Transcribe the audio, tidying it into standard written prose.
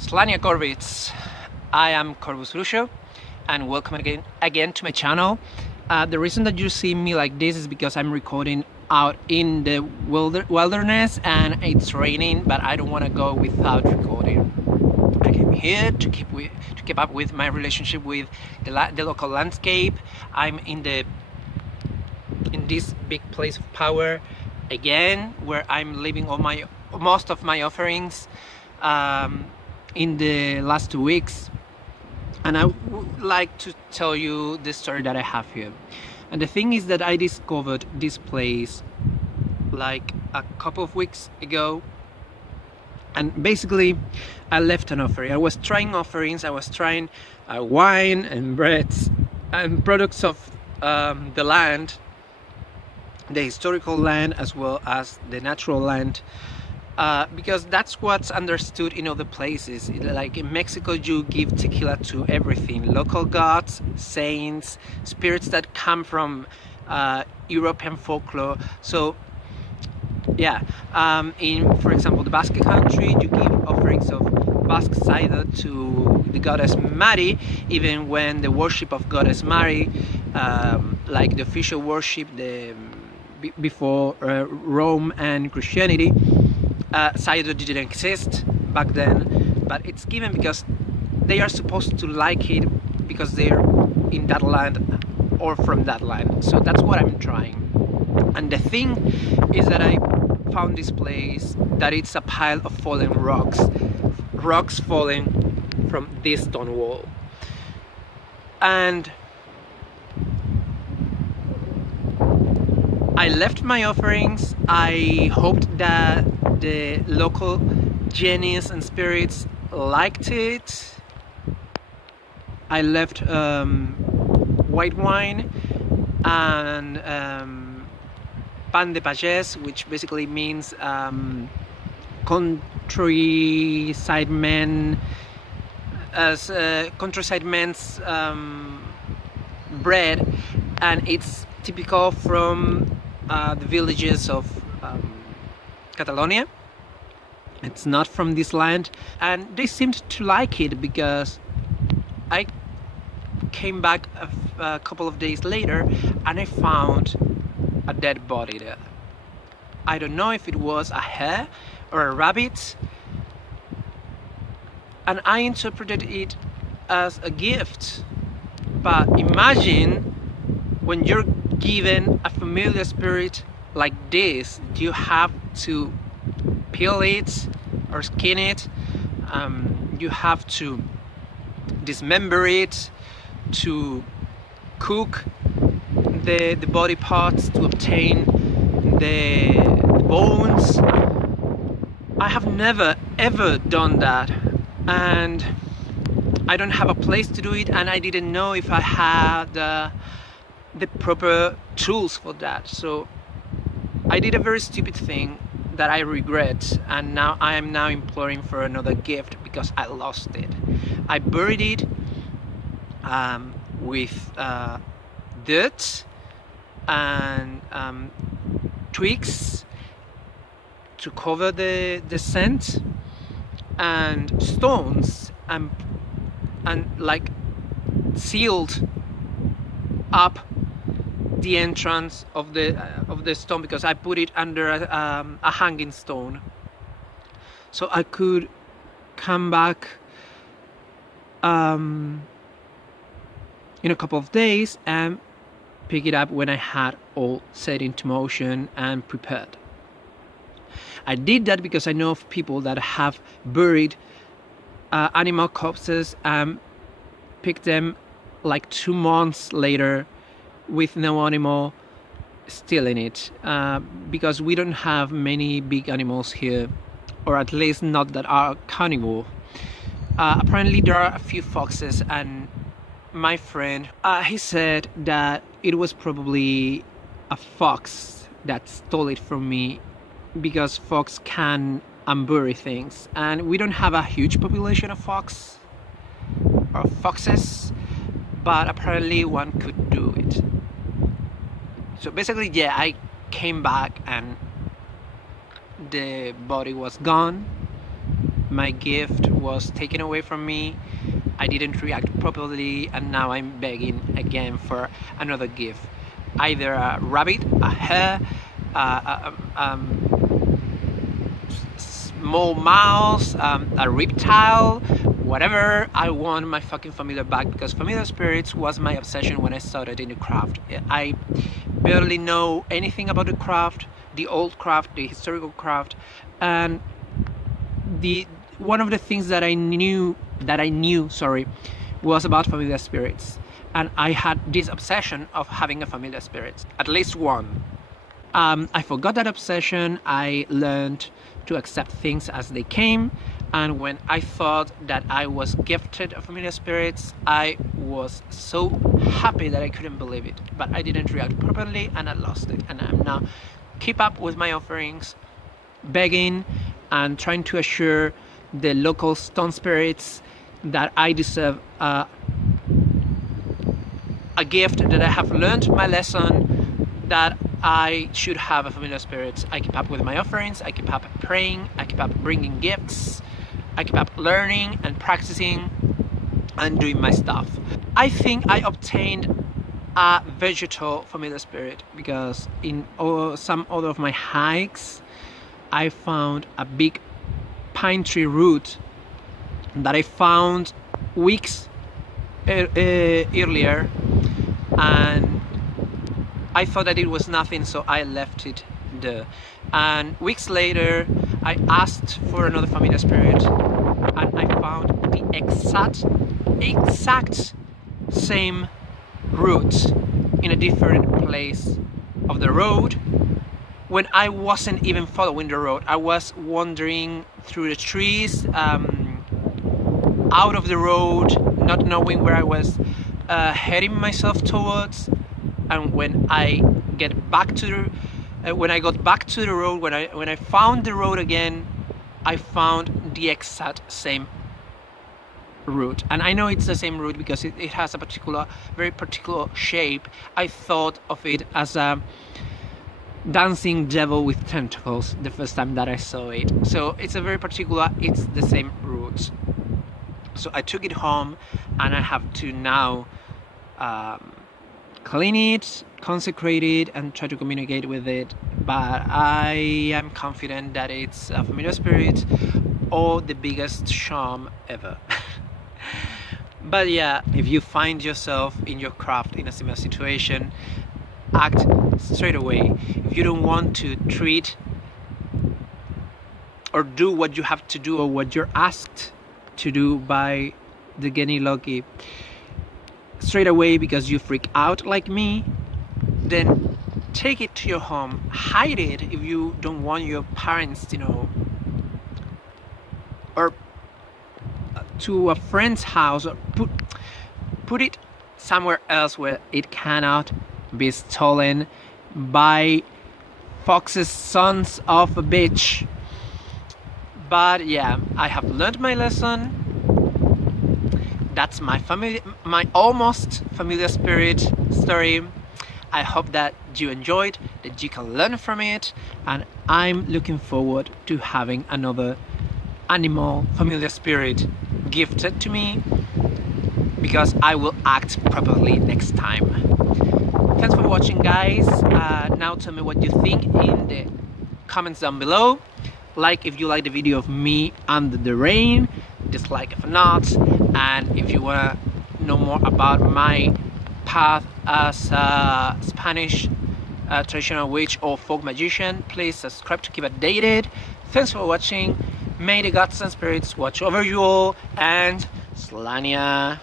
Slania Corvids. I am Corvus Bruxo and welcome again to my channel. The reason that you see me like this is because I'm recording out in the wilderness and it's raining, but I don't want to go without recording. I came here to keep up with my relationship with the local landscape. I'm in this big place of power again, where I'm leaving most of my offerings in the last 2 weeks, and I would like to tell you the story that I have here. And the thing is that I discovered this place like a couple of weeks ago, and basically I left an offering. I was trying offerings. I was trying wine and breads and products of the land, the historical land as well as the natural land, because that's what's understood in other places. Like in Mexico, you give tequila to everything: local gods, saints, spirits that come from European folklore. So yeah, for example, the Basque country, you give offerings of Basque cider to the goddess Mari, even when the worship of goddess Mari, like the official worship before Rome and Christianity, cider didn't exist back then, but it's given because they are supposed to like it because they're in that land or from that land. So that's what I'm trying. And the thing is that I found this place that it's a pile of fallen rocks falling from this stone wall. And I left my offerings. I hoped that the local genies and spirits liked it. I left white wine and pan de pagès, which basically means countryside men's bread, and it's typical from the villages of Catalonia. It's not from this land, and they seemed to like it because I came back a couple of days later and I found a dead body there. I don't know if it was a hare or a rabbit, and I interpreted it as a gift. But imagine when you're given a familiar spirit like this, you have to peel it or skin it, you have to dismember it, to cook the body parts to obtain the bones. I have never ever done that, and I don't have a place to do it, and I didn't know if I had the proper tools for that. So I did a very stupid thing that I regret, and now I am imploring for another gift because I lost it. I buried it with dirt and twigs to cover the scent, and stones, and like sealed up the entrance of the stone, because I put it under a hanging stone, so I could come back in a couple of days and pick it up when I had all set into motion and prepared. I did that because I know of people that have buried animal corpses and picked them like 2 months later with no animal still in it, because we don't have many big animals here, or at least not that are carnivore. Apparently there are a few foxes, and my friend, he said that it was probably a fox that stole it from me, because fox can unbury things, and we don't have a huge population of foxes, but apparently one could do it. So basically, yeah, I came back and the body was gone, my gift was taken away from me. I didn't react properly, and now I'm begging again for another gift. Either a rabbit, a hare, small mouse, a reptile, whatever. I want my fucking familiar back, because familiar spirits was my obsession when I started in the craft. I barely know anything about the craft, the old craft, the historical craft, and one of the things that I knew was about familiar spirits, and I had this obsession of having a familiar spirit, at least one. I forgot that obsession. I learned to accept things as they came, and when I thought that I was gifted of familiar spirits, I was so happy that I couldn't believe it, but I didn't react properly and I lost it, and I'm now keep up with my offerings, begging and trying to assure the local stone spirits that I deserve a gift, that I have learned my lesson, that I should have a familiar spirit. I keep up with my offerings, I keep up praying, I keep up bringing gifts, I keep up learning and practicing and doing my stuff. I think I obtained a vegetal familiar spirit because in some other of my hikes I found a big pine tree root that I found weeks earlier, and I thought that it was nothing, so I left it there. And weeks later I asked for another familiar spirit, and I found the exact same root in a different place of the road, when I wasn't even following the road. I was wandering through the trees, out of the road, not knowing where I was heading myself towards. And when I got back to the road, when I found the road again, I found the exact same root. And I know it's the same root because it has a very particular shape. I thought of it as a dancing devil with tentacles the first time that I saw it. So it's the same root. So I took it home, and I have to now clean it, consecrate it, and try to communicate with it. But I am confident that it's a familiar spirit or the biggest charm ever. But yeah, if you find yourself in your craft in a similar situation, act straight away. If you don't want to treat or do what you have to do or what you're asked to do by the Geni Loki straight away because you freak out like me, then take it to your home, hide it if you don't want your parents to know, or to a friend's house, or put it somewhere else where it cannot be stolen by foxes, sons of a bitch. But yeah, I have learned my lesson. That's my almost familiar spirit story. I hope that you enjoyed, that you can learn from it, and I'm looking forward to having another animal familiar spirit gifted to me, because I will act properly next time. Thanks for watching, guys. Now tell me what you think in the comments down below. Like if you like the video of me under the rain, dislike if not, and if you want to know more about my path as a Spanish traditional witch or folk magician, please subscribe to keep updated. Thanks for watching. May the gods and spirits watch over you all, and Slania.